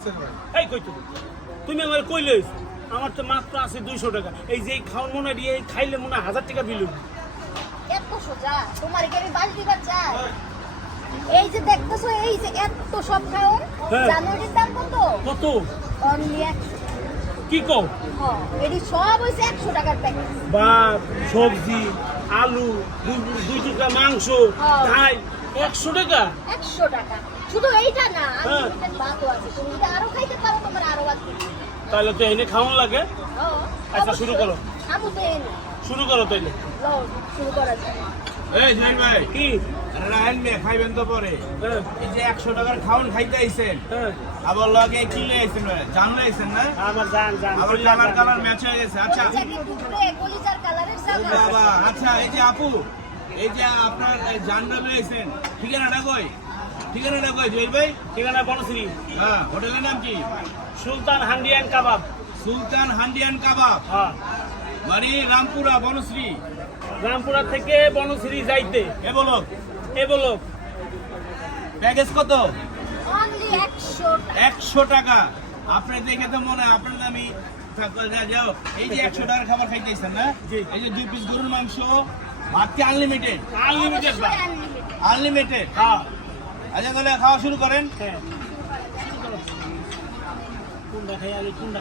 এই কই তুমি? তুমি আমার কই লইছ? আমার তো মাত্র আছে দুইশো টাকা। এই যে খাওয়ার মনে দিয়ে এই খাইলে মনে হয় হাজার টাকা বিল এত সোজা? তোমার বাস দিবার চাই? এই যে দেখতেছো এই যে এত সব খাওন হ্যাঁ। জানুয়ারির দাম কত? কত? অনলি কি কও? হ্যাঁ এটি সব হয়েছে একশো টাকার প্যাকেট বা সবজি আলু দুই- টুকরা মাংস হ্যাঁ। ডাল একশো টাকা? একশো টাকা। শুধু এইটা না হ্যাঁ। ভাতও আছে। তুমি আরও খাইতে পারো তোমার আরও হবে। তাহলে তো এনে খাওয়ান লাগে। আচ্ছা, শুরু করো। আমু তো এই না। শুরু করো তাইলে শুরু করা যায় এই জয়েন ভাই কি? রাহেন মে খাইবেন তো পরে। হ্যাঁ। এই যে একশো টাকার খাওন খাইতে আইছেন। হ্যাঁ। আবার লগে কি লই আইছেন ভাই। জানলে আইছেন না? আমার জান জান। আবার কালার কালার ম্যাচ হয়ে গেছে। আচ্ছা। কলিজার কালারের ও বাবা আচ্ছা এই যে আপু এই যে আপনার জানটা লই আইছেন। ঠিকানাটা কই? ঠিকানাটা কই জয় ভাই? ঠিকানা বনশ্রী। হ্যাঁ হোটেলের নাম কি? সুলতান হান্ডিয়ান কাবাব। সুলতান হান্ডিয়ান কাবাব। হ্যাঁ। বাড়ি রামপুরা বনশ্রী। রামপুরা থেকে বনশ্রী যাইতে। এ বলো। এ বলো। প্যাকেজ কত? অনলি একশো টাকা। আপনার দেখে তো মনে হয় আপনার দামি যাও এই যে একশো টাকার খাবার খাইতেছেন না। এই যে দুই পিস গরুর মাংস ভাত কি আনলিমিটেড আনলিমিটেড আনলিমিটেড হ্যাঁ। আচ্ছা তাহলে খাওয়া শুরু করেন। হ্যাঁ। কোনটা খাই? আগে কোনটা